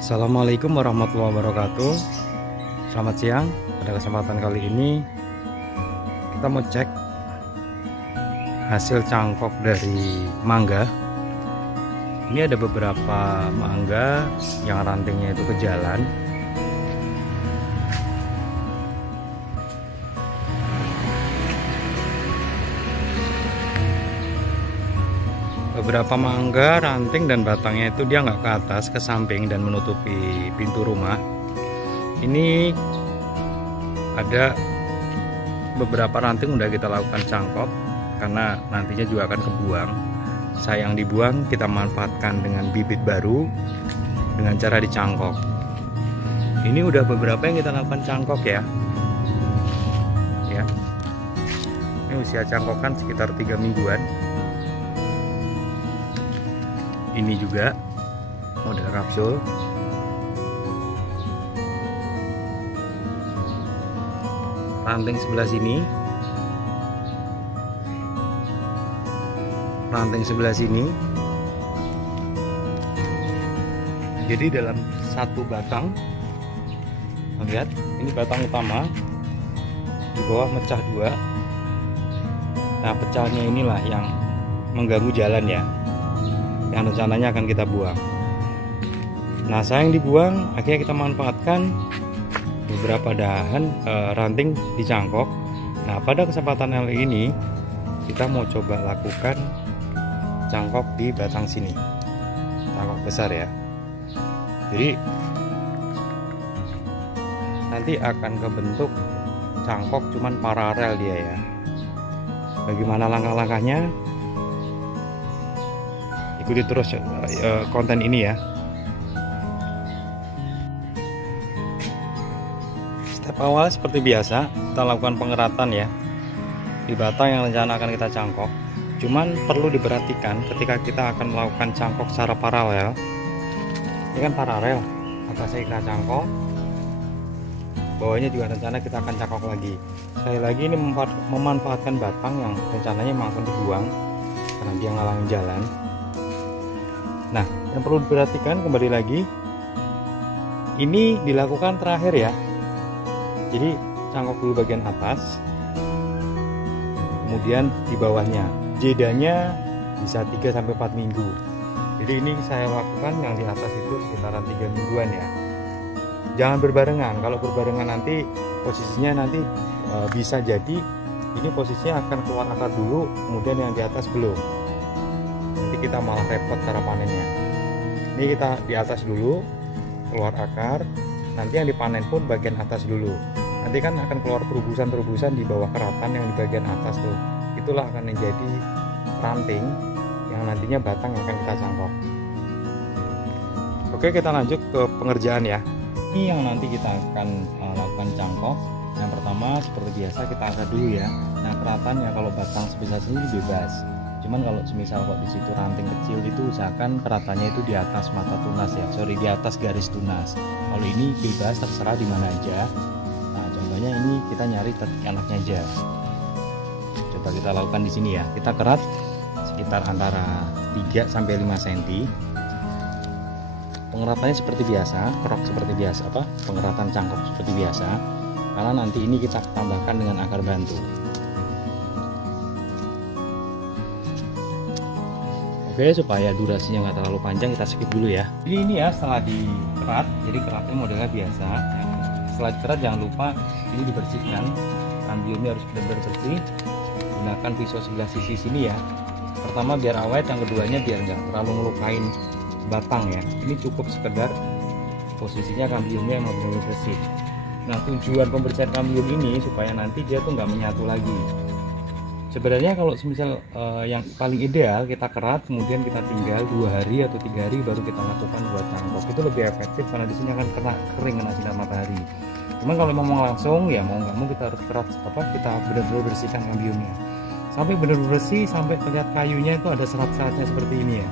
Assalamualaikum warahmatullahi wabarakatuh. Selamat siang. Pada kesempatan kali ini kita mau cek hasil cangkok dari mangga. Ini ada beberapa mangga yang rantingnya itu ke jalan. Beberapa mangga ranting dan batangnya itu dia nggak ke atas, ke samping dan menutupi pintu rumah. Ini ada beberapa ranting udah kita lakukan cangkok karena nantinya juga akan kebuang. Sayang dibuang, kita manfaatkan dengan bibit baru dengan cara dicangkok. Ini udah beberapa yang kita lakukan cangkok ya. Ini usia cangkokan sekitar 3 mingguan. Ini juga model kapsul. Ranting sebelah sini, ranting sebelah sini. Jadi dalam satu batang, lihat ini batang utama, di bawah mecah dua. Nah, pecahnya inilah yang mengganggu jalan ya, yang rencananya akan kita buang. Nah, sayang dibuang, akhirnya kita manfaatkan beberapa dahan ranting dicangkok. Nah, pada kesempatan kali ini kita mau coba lakukan cangkok di batang sini, cangkok besar ya. Jadi nanti akan kebentuk cangkok cuman paralel dia ya. Bagaimana langkah-langkahnya? Ikuti terus konten ini ya. Step awal seperti biasa, kita lakukan pengeratan ya di batang yang rencana akan kita cangkok. Cuman perlu diperhatikan ketika kita akan melakukan cangkok secara paralel. Ini kan paralel, atasnya kita cangkok, bawahnya juga rencana kita akan cangkok lagi. Sekali lagi ini memanfaatkan batang yang rencananya memang akan dibuang karena dia ngalangin jalan. Nah, yang perlu diperhatikan kembali lagi, ini dilakukan terakhir ya. Jadi cangkok dulu bagian atas, kemudian di bawahnya. Jedanya bisa 3-4 minggu. Jadi ini saya lakukan yang di atas itu sekitaran 3 mingguan ya. Jangan berbarengan. Kalau berbarengan nanti posisinya bisa jadi ini posisinya akan keluar akar dulu, kemudian yang di atas belum. Nanti kita malah repot cara panennya. Ini kita di atas dulu, keluar akar, nanti yang dipanen pun bagian atas dulu. Nanti kan akan keluar terubusan-terubusan di bawah keratan yang di bagian atas tuh. Itulah akan menjadi ranting yang nantinya batang yang akan kita cangkok. Oke, kita lanjut ke pengerjaan ya. Ini yang nanti kita akan lakukan cangkok. Yang pertama seperti biasa kita angkat dulu ya. Nah, keratannya kalau batang sebesar sini bebas. Cuman kalau semisal kok di situ ranting kecil itu usahakan keratannya itu di atas mata tunas ya. Sorry, di atas garis tunas. Kalau ini bebas terserah di mana aja. Nah, contohnya ini kita nyari titik anaknya aja. Coba kita lakukan di sini ya. Kita kerat sekitar antara 3-5 cm. Pengeratannya seperti biasa, kerok seperti biasa, pengeratan cangkok seperti biasa. Karena nanti ini kita tambahkan dengan akar bantu. Oke, supaya durasinya nggak terlalu panjang kita skip dulu ya. Jadi ini ya setelah dikerat, jadi keratnya modelnya biasa. Setelah dikerat jangan lupa ini dibersihkan, kambiumnya harus benar-benar bersih. Gunakan pisau sebelah sisi sini ya. Pertama biar awet, yang keduanya biar nggak terlalu ngelukain batang ya. Ini cukup sekedar posisinya kambiumnya yang benar-benar bersih. Nah, tujuan pembersihan kambium ini supaya nanti dia tuh nggak menyatu lagi. Sebenarnya kalau semisal yang paling ideal kita kerat kemudian kita tinggal 2 hari atau 3 hari baru kita lakukan buat cangkok, itu lebih efektif karena di sini akan kering kena sinar matahari. Cuman kalau mau langsung ya mau nggak mau kita harus kerat kita benar-benar bersihkan kambiumnya sampai benar-benar bersih, sampai terlihat kayunya itu ada serat-seratnya seperti ini ya.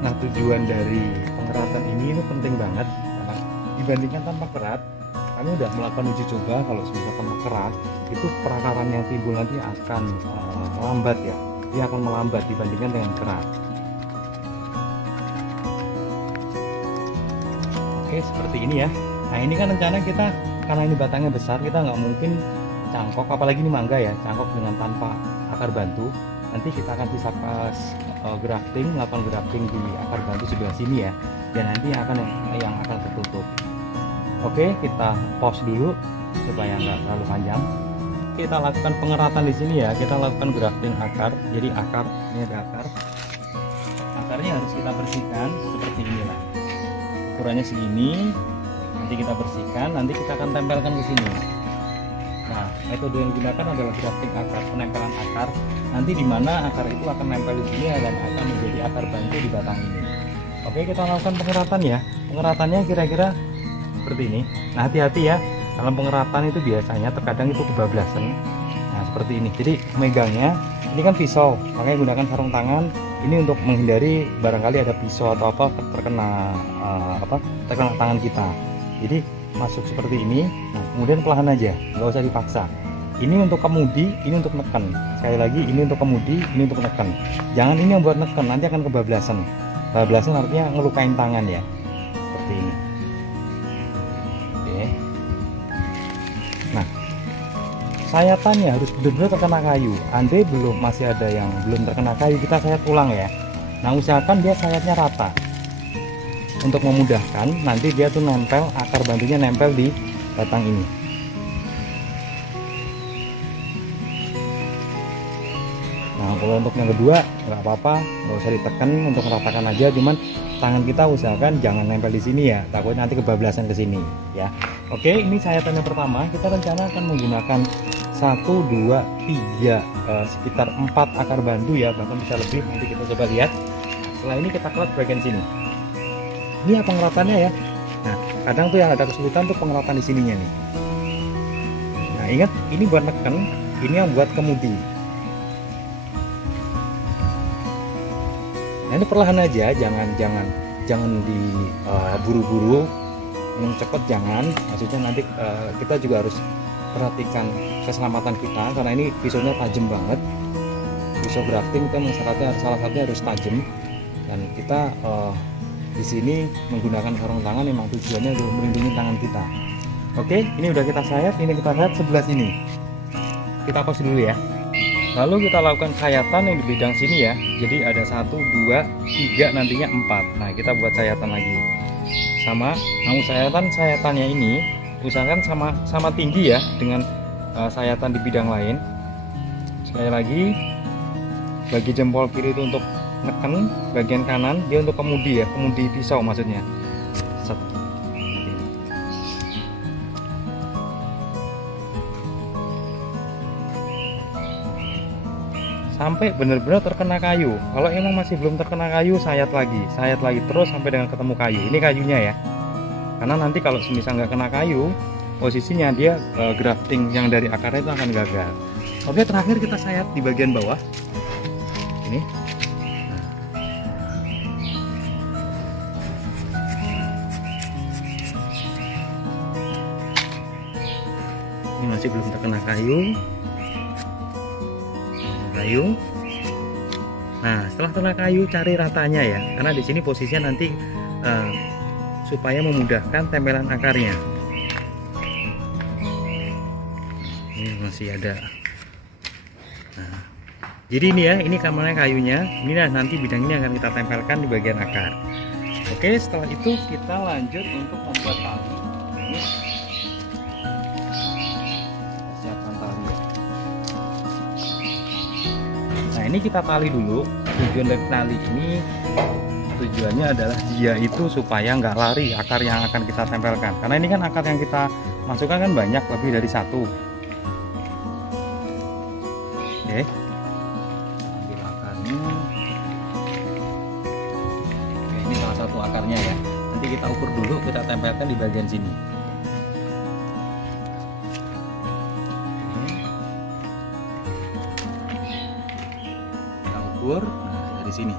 Nah, tujuan dari pengeratan ini itu penting banget karena dibandingkan tanpa kerat, kami udah melakukan uji coba kalau misalkan kerat itu perakaran yang timbul nanti akan lambat ya, dia akan melambat dibandingkan dengan kerat. Oke, seperti ini ya. Nah ini kan rencana kita, karena ini batangnya besar, kita nggak mungkin cangkok, apalagi ini mangga ya, cangkok dengan tanpa akar bantu. Nanti kita akan bisa pas melakukan grafting di akar bantu sebelah sini ya, dan nanti yang akan tertutup. Oke, kita pause dulu supaya nggak terlalu panjang. Kita lakukan pengeratan di sini ya, kita lakukan grafting akar. Jadi akar, ini ada akar. Akarnya harus kita bersihkan seperti inilah. Ukurannya segini, nanti kita bersihkan, nanti kita akan tempelkan ke sini. Nah, metode yang digunakan adalah grafting akar, penempelan akar. Nanti di mana akar itu akan nempel di sini dan akan menjadi akar bantu di batang ini. Oke, kita lakukan pengeratan ya. Pengeratannya kira-kira seperti ini. Nah, hati-hati ya. Dalam pengeratan itu biasanya terkadang itu kebablasan. Nah, seperti ini. Jadi megangnya, ini kan pisau, makanya gunakan sarung tangan. Ini untuk menghindari barangkali ada pisau atau apa terkena tangan kita. Jadi masuk seperti ini. Nah, kemudian perlahan aja, nggak usah dipaksa. Ini untuk kemudi, ini untuk neken. Sekali lagi, ini untuk kemudi, ini untuk neken. Jangan ini yang buat neken, nanti akan kebablasan. Kebablasan artinya ngelukain tangan ya, seperti ini. Oke. Nah, sayatannya harus benar-benar terkena kayu. Andai masih ada yang belum terkena kayu, kita sayat ulang ya. Nah, usahakan dia sayatnya rata. Untuk memudahkan, nanti dia tuh nempel, akar bantunya nempel di batang ini. Nah, kalau untuk yang kedua nggak apa-apa, nggak usah ditekan, untuk meratakan aja. Cuman tangan kita usahakan jangan nempel di sini ya, takutnya nanti kebablasan ke sini ya. Oke, ini sayatan yang pertama. Kita rencana akan menggunakan 1, 2, 3, sekitar 4 akar bantu ya, bahkan bisa lebih. Nanti kita coba lihat. Setelah ini kita kerat bagian sini. Ini ya pengeratannya ya. Nah, kadang tuh yang ada kesulitan tuh pengeratan di sininya nih. Nah, ingat ini buat neken, ini yang buat kemudi. Nah, ini perlahan aja, jangan diburu-buru, cepet jangan. Maksudnya nanti kita juga harus perhatikan keselamatan kita, karena ini pisaunya tajam banget. Pisau grafting itu salah satunya harus tajam, dan kita di sini menggunakan sarung tangan memang tujuannya untuk melindungi tangan kita. Oke, ini udah kita sayat, ini kita sayat sebelah sini. Kita pause dulu ya. Lalu kita lakukan sayatan yang di bidang sini ya. Jadi ada 1, 2, 3, nantinya 4. Nah, kita buat sayatan lagi. Sama, namun sayatannya ini usahakan sama tinggi ya dengan sayatan di bidang lain. Sekali lagi, bagi jempol kiri itu untuk neken, bagian kanan dia untuk kemudi ya, kemudi pisau maksudnya. Set. Sampai benar-benar terkena kayu. Kalau emang masih belum terkena kayu, sayat lagi terus sampai dengan ketemu kayu. Ini kayunya ya. Karena nanti kalau semisal nggak kena kayu, posisinya dia grafting yang dari akarnya itu akan gagal. Oke, terakhir kita sayat di bagian bawah. Ini. Ini masih belum terkena kayu. Nah, setelah terkena kayu cari ratanya ya, karena di sini posisinya nanti supaya memudahkan tempelan akarnya. Ini masih ada. Nah, jadi ini ya, ini kamarnya kayunya. Ini nanti bidang ini akan kita tempelkan di bagian akar. Oke, setelah itu kita lanjut untuk membuat tali. Ini siapkan tali ya. Nah, ini kita tali dulu. Tujuan dari tali ini, tujuannya adalah dia itu supaya nggak lari akar yang akan kita tempelkan. Karena ini kan akar yang kita masukkan kan banyak, lebih dari 1. Oke, ambil akarnya. Oke, ini salah satu akarnya ya. Nanti kita ukur dulu, kita tempelkan di bagian sini. Nah, dari sini.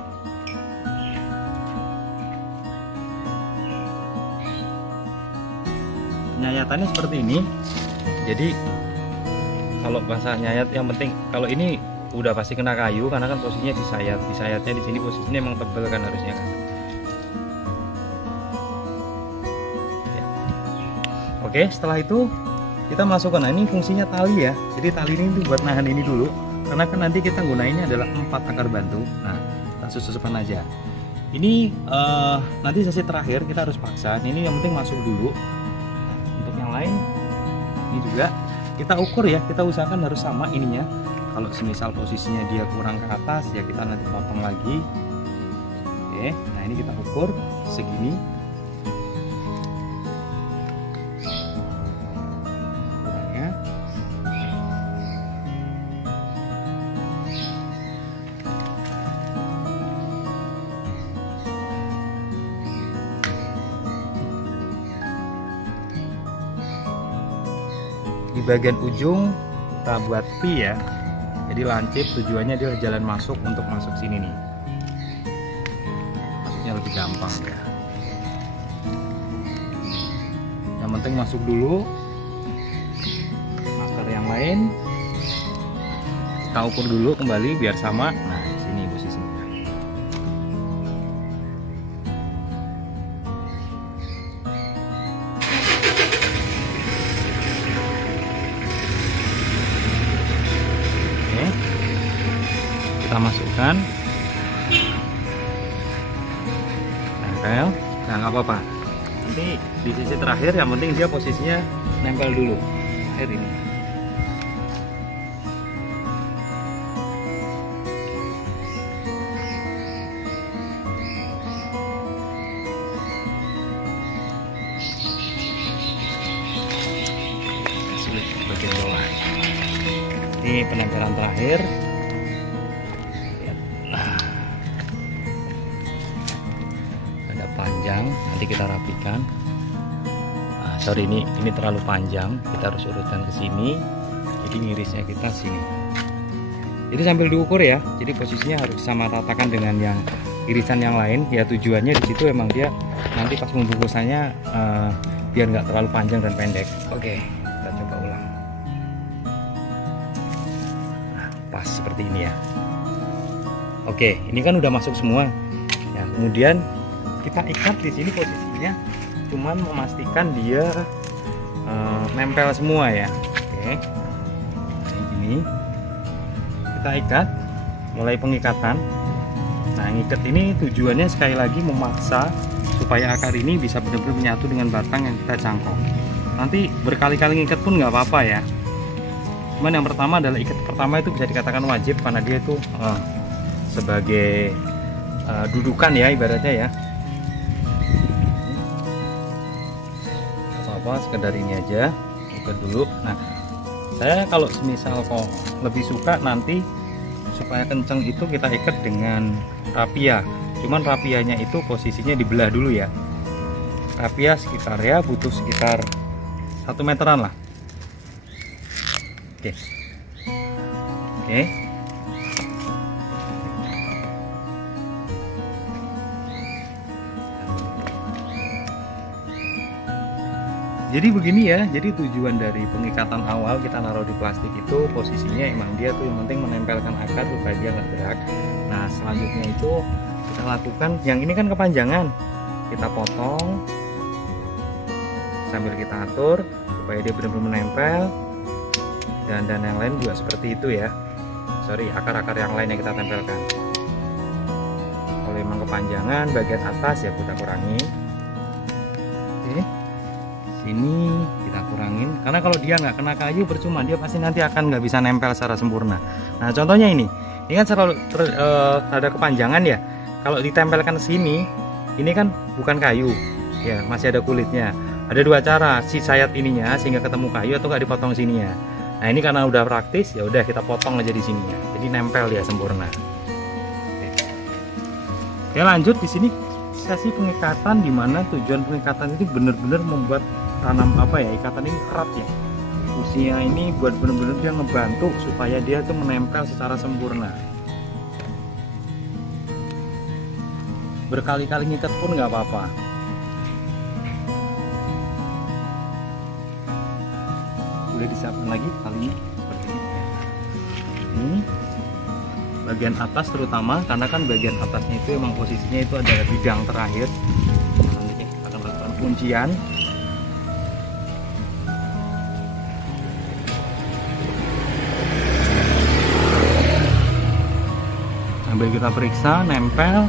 Penyayatannya seperti ini. Jadi kalau bahasa nyayat yang penting, kalau ini udah pasti kena kayu karena kan posisinya disayatnya di sini posisinya emang tebel kan harusnya kan. Oke, setelah itu kita masukkan. Nah, ini fungsinya tali ya. Jadi tali ini buat nahan ini dulu, karena kan nanti kita gunainnya adalah 4 akar bantu. Nah, kita susupkan aja. Ini nanti sesi terakhir kita harus paksa. Ini yang penting masuk dulu. Nah, untuk yang lain ini juga kita ukur ya. Kita usahakan harus sama ininya. Kalau semisal posisinya dia kurang ke atas ya kita nanti potong lagi. Oke, nah ini kita ukur segini. Di bagian ujung kita buat V ya, jadi lancip, tujuannya dia jalan masuk untuk masuk sini nih, masuknya lebih gampang ya. Yang penting masuk dulu. Akar yang lain kita ukur dulu kembali biar sama. Nah sini posisinya. Kita masukkan, nempel. Nah nggak apa-apa, nanti di sisi terakhir yang penting dia posisinya nempel dulu air ini. Sulit bagian bawah. Ini penempelan terakhir. Panjang, nanti kita rapikan. Nah, sorry ini terlalu panjang, kita harus urutkan ke sini. Jadi ngirisnya kita sini. Jadi sambil diukur ya. Jadi posisinya harus sama ratakan dengan yang irisan yang lain. Ya tujuannya di situ emang dia nanti pas pembungkusannya biar nggak terlalu panjang dan pendek. Oke, kita coba ulang. Nah, pas seperti ini ya. Oke, ini kan udah masuk semua. Ya, kemudian kita ikat di sini posisinya, cuman memastikan dia nempel semua ya. Oke, ini kita ikat, mulai pengikatan. Nah, ngikat ini tujuannya sekali lagi memaksa supaya akar ini bisa benar-benar menyatu dengan batang yang kita cangkok. Nanti berkali-kali ngikat pun nggak apa-apa ya. Cuman yang pertama adalah ikat pertama itu bisa dikatakan wajib karena dia itu sebagai dudukan ya ibaratnya ya. Sekedar ini aja ikat dulu. Nah saya kalau semisal kok lebih suka nanti supaya kenceng itu kita ikat dengan rapia, cuman rapianya itu posisinya dibelah dulu ya. Rapia sekitar ya butuh sekitar 1 meteran lah. Oke. Jadi begini ya, jadi tujuan dari pengikatan awal kita naruh di plastik itu posisinya emang dia tuh yang penting menempelkan akar supaya dia nggak gerak. Nah selanjutnya itu kita lakukan, yang ini kan kepanjangan, kita potong sambil kita atur supaya dia benar-benar menempel, dan yang lain juga seperti itu ya. Sorry, akar-akar yang lain yang kita tempelkan. Kalau emang kepanjangan bagian atas ya kita kurangi. Oke. Ini kita kurangin karena kalau dia nggak kena kayu percuma, dia pasti nanti akan nggak bisa nempel secara sempurna. Nah contohnya ini kan selalu ada kepanjangan ya. Kalau ditempelkan sini, ini kan bukan kayu ya, masih ada kulitnya. Ada 2 cara, si sayat ininya sehingga ketemu kayu atau nggak dipotong sininya. Nah ini karena udah praktis ya udah kita potong aja di sininya, jadi nempel dia sempurna. Oke lanjut di sini sesi pengikatan, dimana tujuan pengikatan itu benar-benar membuat ikatan ini erat ya. Fungsinya ini buat benar-benar dia ngebantu supaya dia tuh menempel secara sempurna. Berkali-kali ngikat pun nggak apa-apa. Boleh disiapkan lagi talinya seperti ini. Ini bagian atas terutama, karena kan bagian atasnya itu emang posisinya itu adalah bidang terakhir. Nanti akan melakukan kuncian. kita periksa, nempel.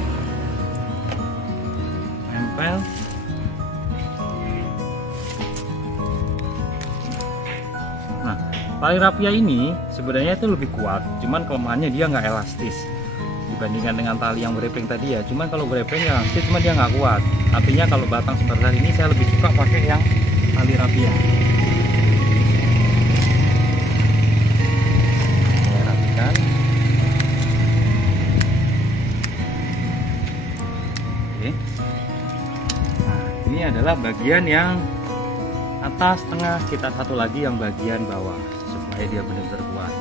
Nah, tali rapia ini sebenarnya itu lebih kuat, cuman kelemahannya dia nggak elastis dibandingkan dengan tali yang wrapping tadi ya. Cuman kalau wrapping ya elastis, cuma dia nggak kuat. Artinya kalau batang sebesar ini saya lebih suka pakai yang tali rapia. Saya rapikan. Oke. Nah, ini adalah bagian yang atas, tengah. Kita satu lagi yang bagian bawah supaya dia benar-benar kuat.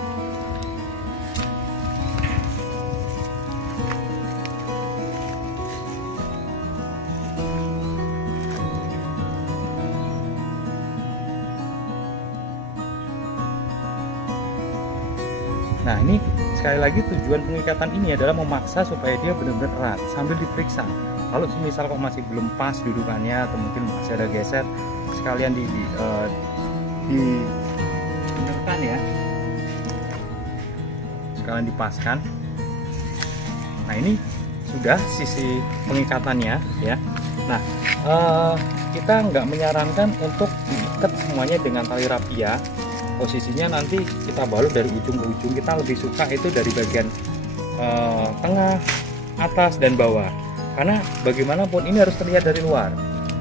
Nah, ini sekali lagi tujuan pengikatan ini adalah memaksa supaya dia benar-benar erat sambil diperiksa. Kalau misal kok masih belum pas dudukannya atau mungkin masih ada geser, sekalian dibenerkan ya, sekalian dipaskan. Nah, ini sudah sisi pengikatannya ya. Nah, kita nggak menyarankan untuk diikat semuanya dengan tali rapia. Posisinya nanti kita balut dari ujung ke ujung. Kita lebih suka itu dari bagian tengah, atas, dan bawah. Karena bagaimanapun ini harus terlihat dari luar.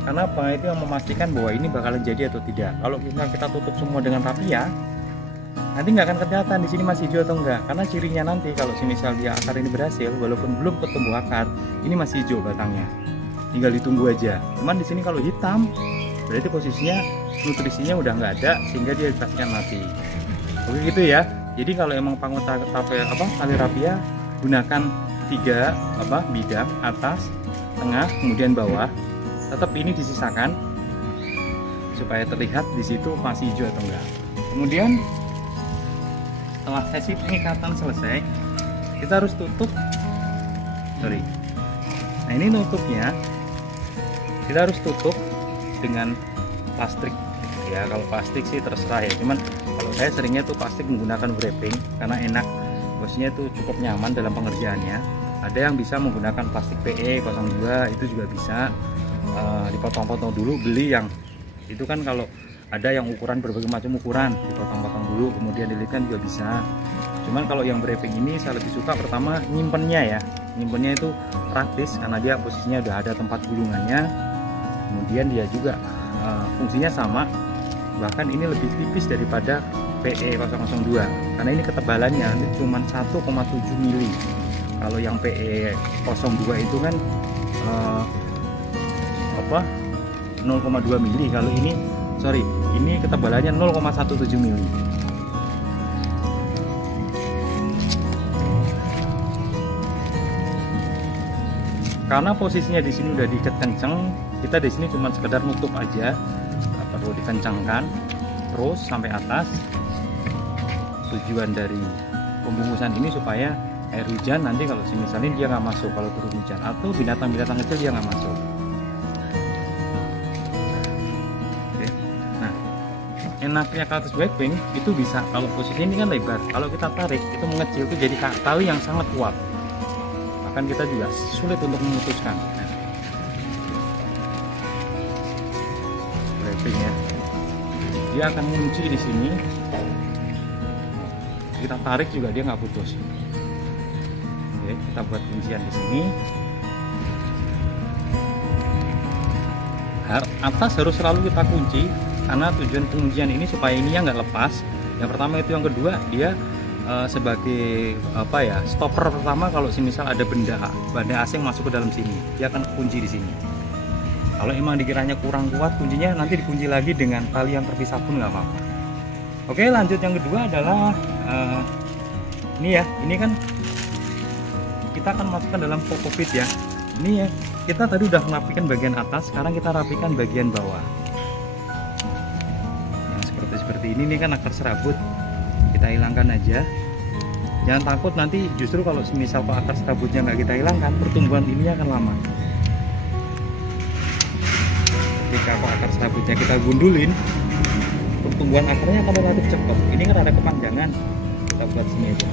Karena apa? Itu yang memastikan bahwa ini bakalan jadi atau tidak. Kalau kita tutup semua dengan rapia, nanti nggak akan kelihatan di sini masih hijau atau enggak. Karena cirinya nanti kalau misal dia akar ini berhasil, walaupun belum ketemu akar, ini masih hijau batangnya. Tinggal ditunggu aja. Cuman di sini kalau hitam, berarti posisinya nutrisinya udah nggak ada, sehingga dia dipastikan mati. Oke gitu ya. Jadi kalau emang panggung tali rapia, gunakan 3 bidang, atas, tengah, kemudian bawah. Tetap ini disisakan supaya terlihat di situ masih hijau atau enggak. Kemudian setelah sesi pengikatan selesai, kita harus tutup. Nah, ini nutupnya kita harus tutup dengan plastik ya. Kalau plastik sih terserah ya, cuman kalau saya seringnya tuh plastik menggunakan wrapping karena enak, bosnya itu cukup nyaman dalam pengerjaannya. Ada yang bisa menggunakan plastik PE 02, itu juga bisa. Dipotong-potong dulu, beli yang itu kan, kalau ada yang ukuran berbagai macam ukuran, dipotong-potong dulu kemudian dililitkan juga bisa. Cuman kalau yang wrapping ini saya lebih suka pertama nyimpennya ya, nyimpennya itu praktis karena dia posisinya udah ada tempat gulungannya. Kemudian dia juga fungsinya sama, bahkan ini lebih tipis daripada PE 002 karena ini ketebalannya ini cuma 1,7 mili. Kalau yang PE 02 itu kan 0,2 mili. Kalau ini ketebalannya 0,17 mili. Karena posisinya di sini udah diikat kenceng, kita di sini cuma sekedar nutup aja, nggak perlu dikencangkan terus sampai atas. Tujuan dari pembungkusan ini supaya air hujan nanti kalau misalnya dia nggak masuk, kalau turun hujan atau binatang-binatang kecil dia nggak masuk. Oke. Nah, enaknya Cactus wrapping itu bisa kalau posisi ini kan lebar, kalau kita tarik itu mengecil, itu jadi tali yang sangat kuat. Bahkan kita juga sulit untuk memutuskan. Wrapping ya, dia akan mengunci di sini. Kita tarik juga dia nggak putus. Oke, kita buat kuncian di sini. Atas harus selalu kita kunci karena tujuan penguncian ini supaya ininya nggak lepas. Yang pertama itu, yang kedua dia sebagai stopper pertama kalau misal ada benda asing masuk ke dalam sini, dia akan kunci di sini. Kalau emang dikiranya kurang kuat kuncinya, nanti dikunci lagi dengan tali yang terpisah pun nggak apa-apa. Oke, lanjut yang kedua adalah ini ya, ini kan kita akan masukkan dalam kokpit ya. Ini ya, kita tadi udah merapikan bagian atas, sekarang kita rapikan bagian bawah. Yang seperti ini kan akar serabut, kita hilangkan aja. Jangan takut nanti justru kalau misal akar serabutnya nggak kita hilangkan, pertumbuhan ini akan lama. Ketika akar serabutnya kita gundulin, pertumbuhan akarnya akan relatif cepat. Ini kan ada kepanjangan, kita buat sini aja.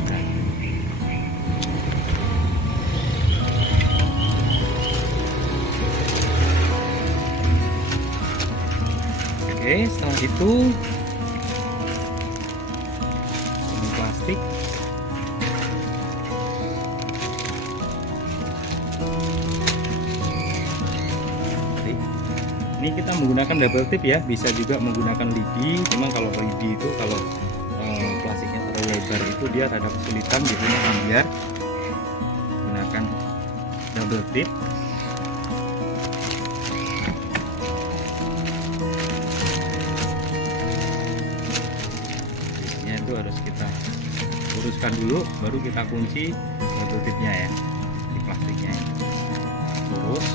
Oke, setelah itu ini plastik. Ini kita menggunakan double tip ya, bisa juga menggunakan lidi. Memang kalau lidi itu kalau plastiknya terlalu lebar itu dia ada kesulitan, biasanya ambiar. Gunakan double tip. Biasanya itu harus kita uruskan dulu, baru kita kunci double tipnya ya di plastiknya. Terus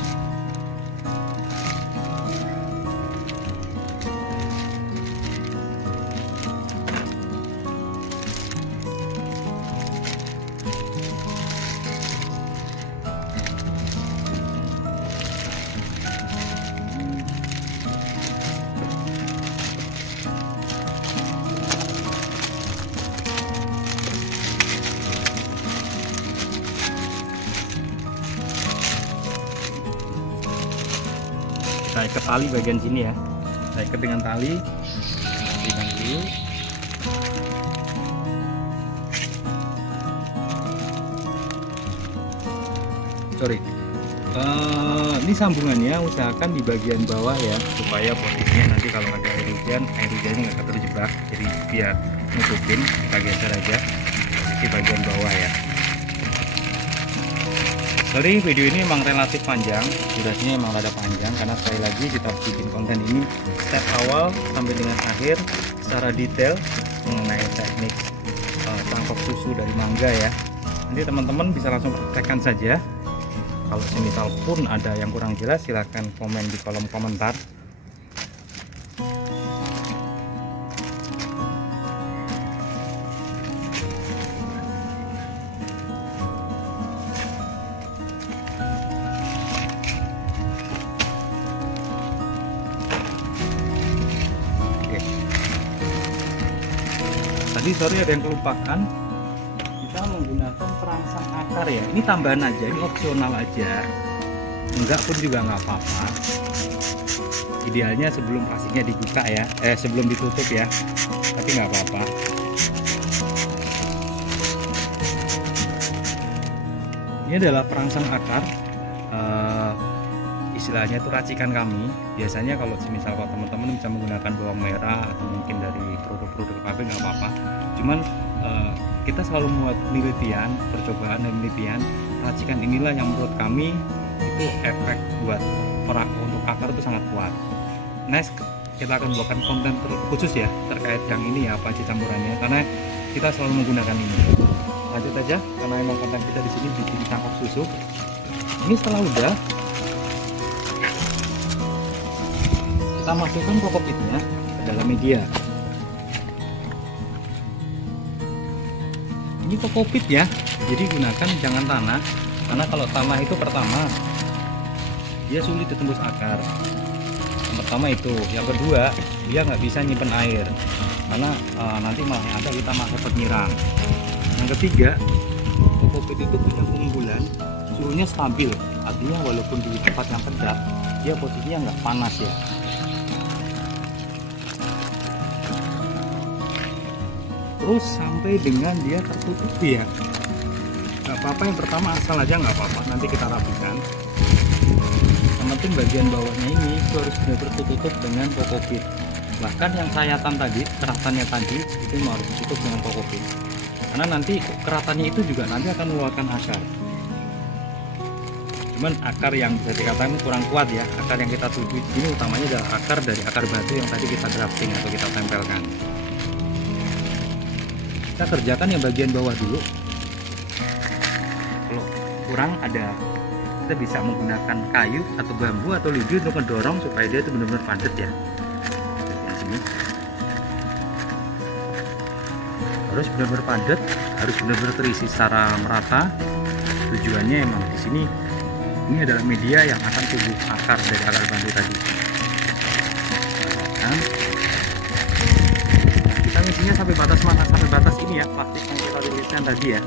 kita ikat tali bagian sini ya, kita ikat dengan tali, pegang dulu. Ini sambungannya usahakan di bagian bawah ya, supaya posisinya nanti kalau ada air hujannya nggak terjebak. Jadi biar nutupin, kita geser aja posisi bagian bawah ya. Sorry, video ini memang relatif panjang, durasinya memang rada panjang karena sekali lagi kita bikin konten ini step awal sampai dengan akhir secara detail mengenai teknik tangkap susu dari mangga ya. Nanti teman-teman bisa langsung praktekkan saja. Kalau semisal pun ada yang kurang jelas, silahkan komen di kolom komentar. Tadi sorry ada yang kelupaan, kita menggunakan perangsang akar ya. Ini tambahan aja, ini opsional aja. Enggak pun juga nggak apa-apa. Idealnya sebelum plastiknya dibuka ya, sebelum ditutup ya. Tapi nggak apa-apa. Ini adalah perangsang akar. Istilahnya itu racikan kami. Biasanya kalau misal teman-teman bisa menggunakan bawang merah atau mungkin dari produk-produk kafe nggak apa-apa. Cuman kita selalu membuat penelitian, percobaan dan penelitian. Racikan inilah yang menurut kami itu efek buat untuk akar itu sangat kuat. Next kita akan buatkan konten khusus ya terkait yang ini ya, apa aja campurannya, karena kita selalu menggunakan ini. Lanjut aja karena emang konten kita di sini bikin tangkap susu. Ini setelah udah, kita masukkan kokopitnya ke dalam media. Ini kokopit ya, jadi gunakan jangan tanah, karena kalau tanah itu pertama dia sulit ditembus akar. Yang pertama itu, yang kedua dia nggak bisa nyimpen air, karena nanti malah ada kita pakai penyiram. Yang ketiga, kokopit itu punya keunggulan suhunya stabil, artinya walaupun di tempat yang kedap dia posisinya nggak panas ya. Terus sampai dengan dia tertutup ya, nggak apa-apa, yang pertama asal aja nggak apa-apa, nanti kita rapikan. Yang penting bagian bawahnya ini itu harus benar-benar tertutup dengan kokopit. Bahkan yang sayatan tadi, keratannya tadi itu harus ditutup dengan kokopit, karena nanti keratannya itu juga nanti akan mengeluarkan akar. Cuman akar yang bisa dikatakan kurang kuat ya. Akar yang kita tuju ini utamanya adalah akar dari akar batu yang tadi kita grafting atau kita tempelkan. Kita kerjakan yang bagian bawah dulu. Kalau kurang ada, kita bisa menggunakan kayu atau bambu atau lidi untuk mendorong supaya dia itu benar-benar padat ya. Di sini harus benar-benar padat, harus benar-benar terisi secara merata. Tujuannya emang di sini ini adalah media yang akan tumbuh akar dari akar batu tadi. Nah, kita ngisinya sampai batas mana? Sampai batas ini ya, plastik yang kita tuliskan tadi ya.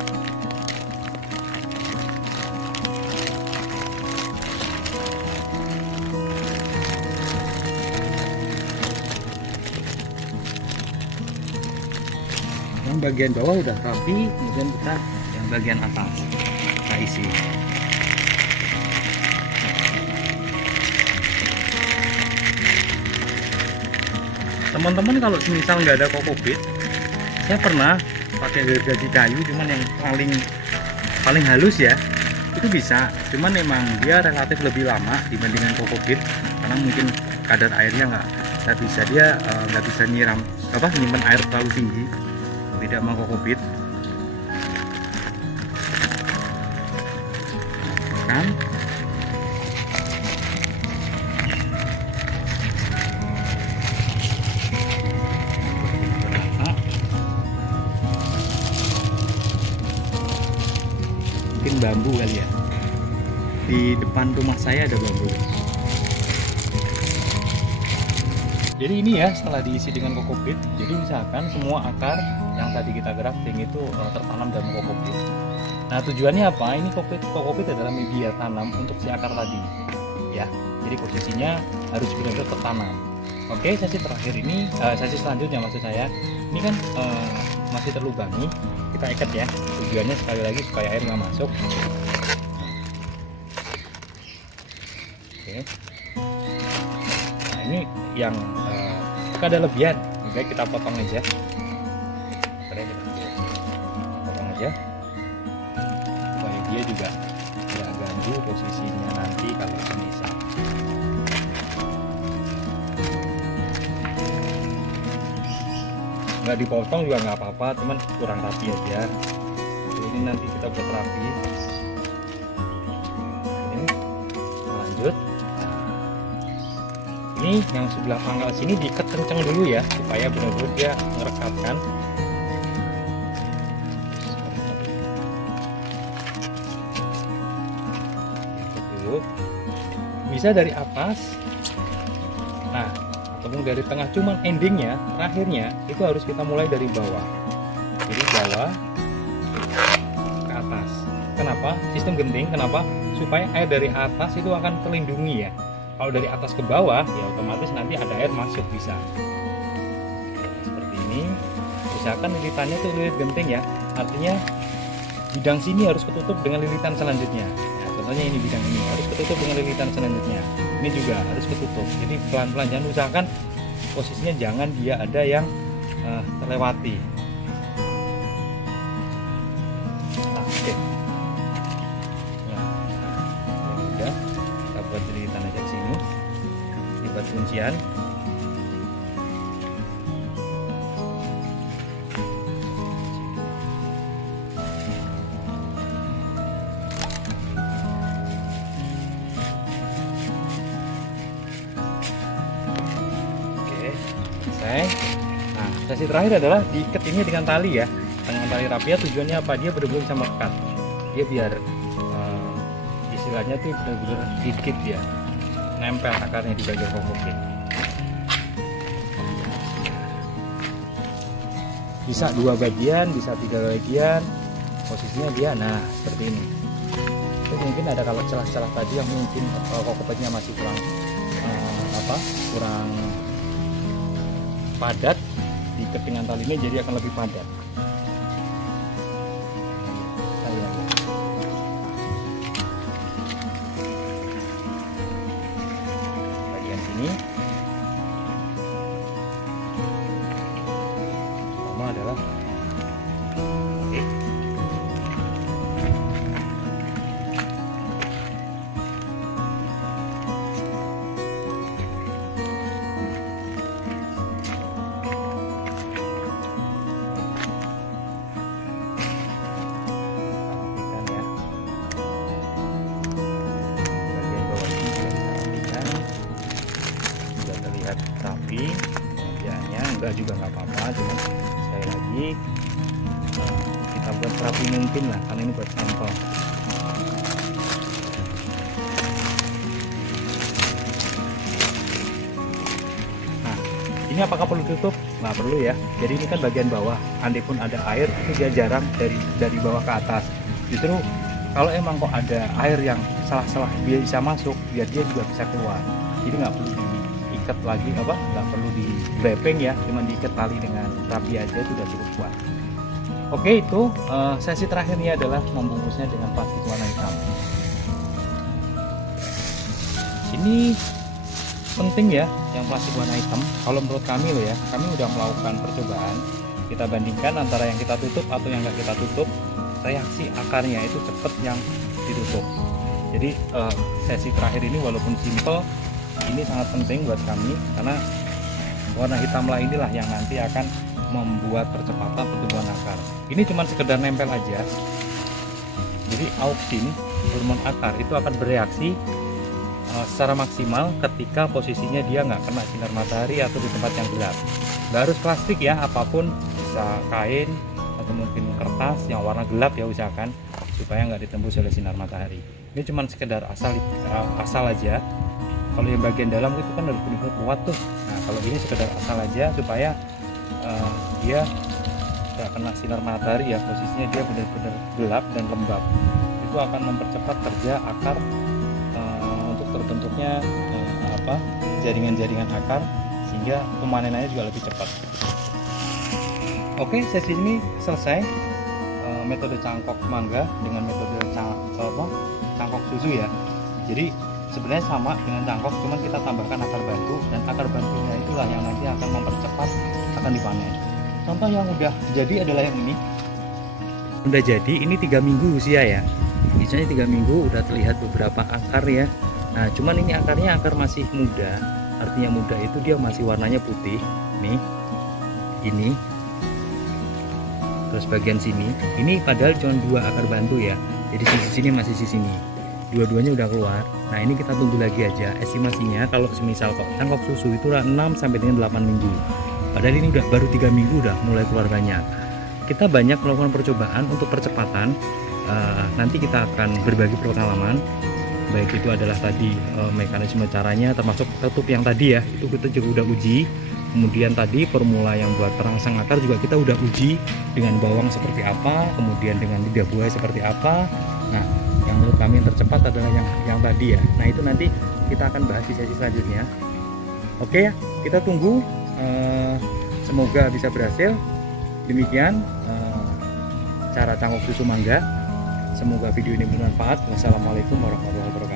yang bagian bawah udah rapi, kemudian kita yang bagian atas kita isi. Teman-teman kalau misal nggak ada kokopit, saya pernah pakai gergaji kayu, cuman yang paling halus ya, itu bisa. Cuman memang dia relatif lebih lama dibandingkan kokopit, karena mungkin kadar airnya nggak bisa, dia nggak bisa nyimpen air terlalu tinggi, beda sama kokopit kan. Mungkin bambu kali ya, di depan rumah saya ada bambu. Jadi ini ya, setelah diisi dengan kokopit, jadi misalkan semua akar yang tadi kita grafting itu tertanam dalam kokopit. Nah tujuannya apa? Ini kokopit adalah media tanam untuk si akar tadi ya. Jadi posisinya harus benar-benar tertanam. Oke, sesi terakhir ini, sesi selanjutnya maksud saya, ini kan masih terlubangi, kita ikat ya. Tujuannya sekali lagi supaya air nggak masuk. Oke. Nah ini yang ada lebihan, baik kita potong aja. Potong aja supaya dia juga tidak ganggu posisinya nanti kalau semisal. Nggak dipotong juga nggak apa-apa, cuman kurang rapi aja. Ini nanti kita buat rapi. Ini lanjut. Ini yang sebelah pangkal sini diikat kenceng dulu ya, supaya benar-benar dia merekatkan. Ikat dulu. Bisa dari atas, nah ataupun dari tengah, cuman endingnya, terakhirnya itu harus kita mulai dari bawah. Jadi bawah ke atas. Kenapa? Sistem genting. Kenapa? Supaya air dari atas itu akan terlindungi ya. Kalau dari atas ke bawah ya otomatis nanti ada air masuk bisa. Seperti ini. Misalkan lilitannya itu lilit genting ya, artinya bidang sini harus ketutup dengan lilitan selanjutnya. Ya, contohnya ini bidang ini harus ketutup dengan lilitan selanjutnya. Ini juga harus ketutup. Jadi pelan-pelan, jangan usahakan posisinya jangan dia ada yang terlewati. Nah, oke. Nah, udah kita buat lilitan aja ke sini. Ini buat kuncian. Nah, sesi terakhir adalah diikat ini dengan tali ya, dengan tali rapia. Tujuannya apa? Dia benar-benar bisa melekat. Dia biar istilahnya tuh benar-benar dikit ya, nempel akarnya di bagian kokopit. Bisa 2 bagian, bisa 3 bagian. Posisinya dia, nah seperti ini. Itu mungkin ada kalau celah-celah tadi yang mungkin kokopitnya masih kurang kurang padat, diikat dengan tali ini jadi akan lebih padat. Bagian sini pertama adalah rapi, pengerjaannya enggak juga nggak apa-apa, cuma sekali lagi kita buat rapi mungkin lah, karena ini buat sampel. Nah ini apakah perlu tutup? Nggak perlu ya. Jadi ini kan bagian bawah, andai pun ada air itu dia jarang dari bawah ke atas. Justru kalau emang kok ada air yang salah-salah dia bisa masuk, biar dia juga bisa keluar. Jadi nggak perlu diikat lagi nggak perlu di wrapping ya, cuma diikat tali dengan rapi aja itu udah cukup kuat. Oke, itu sesi terakhirnya adalah membungkusnya dengan plastik warna hitam. Ini penting ya, yang plastik warna hitam. Kalau menurut kami loh ya, kami udah melakukan percobaan. Kita bandingkan antara yang kita tutup atau yang nggak kita tutup, reaksi akarnya itu cepat yang ditutup. Jadi sesi terakhir ini walaupun simple, ini sangat penting buat kami karena warna hitamlah inilah yang nanti akan membuat percepatan pertumbuhan akar. Ini cuma sekedar nempel aja. Jadi auksin, hormon akar itu akan bereaksi secara maksimal ketika posisinya dia nggak kena sinar matahari atau di tempat yang gelap. Nggak harus plastik ya, apapun, bisa kain atau mungkin kertas yang warna gelap ya, usahakan supaya nggak ditembus oleh sinar matahari. Ini cuma sekedar asal aja. Kalau yang bagian dalam itu kan harus benar-benar kuat tuh. Nah kalau ini sekedar asal aja supaya dia nggak kena sinar matahari ya, posisinya dia benar-benar gelap dan lembab. Itu akan mempercepat kerja akar untuk terbentuknya jaringan-jaringan akar, sehingga pemanenannya juga lebih cepat. Oke, sesi ini selesai. Metode cangkok mangga dengan metode cangkok susu ya. Jadi sebenarnya sama dengan cangkok, cuman kita tambahkan akar bantu, dan akar bantunya itulah yang nanti akan mempercepat akan dipanen. Contoh yang udah jadi adalah yang ini. Udah jadi, ini 3 minggu usia ya. Biasanya 3 minggu udah terlihat beberapa akar ya. Nah cuman ini akarnya akar masih muda. Artinya muda itu dia masih warnanya putih. Nih, ini. Terus bagian sini, ini padahal cuma 2 akar bantu ya. Jadi sisi sini masih sisi sini. Dua-duanya udah keluar. Nah ini kita tunggu lagi aja estimasinya. Kalau semisal kok cangkok susu itu 6 sampai dengan 8 minggu. Padahal ini udah baru 3 minggu udah mulai keluar banyak. Kita banyak melakukan percobaan untuk percepatan. Nanti kita akan berbagi pengalaman. Baik itu adalah tadi mekanisme caranya, termasuk tutup yang tadi ya, itu kita juga udah uji. Kemudian tadi formula yang buat perangsang akar juga kita udah uji dengan bawang seperti apa, kemudian dengan lidah buaya seperti apa. Nah yang menurut kami yang tercepat adalah yang tadi ya. Nah itu nanti kita akan bahas di sesi selanjutnya. Oke ya, kita tunggu. Semoga bisa berhasil. Demikian cara cangkok susu mangga. Semoga video ini bermanfaat. Wassalamualaikum warahmatullahi wabarakatuh.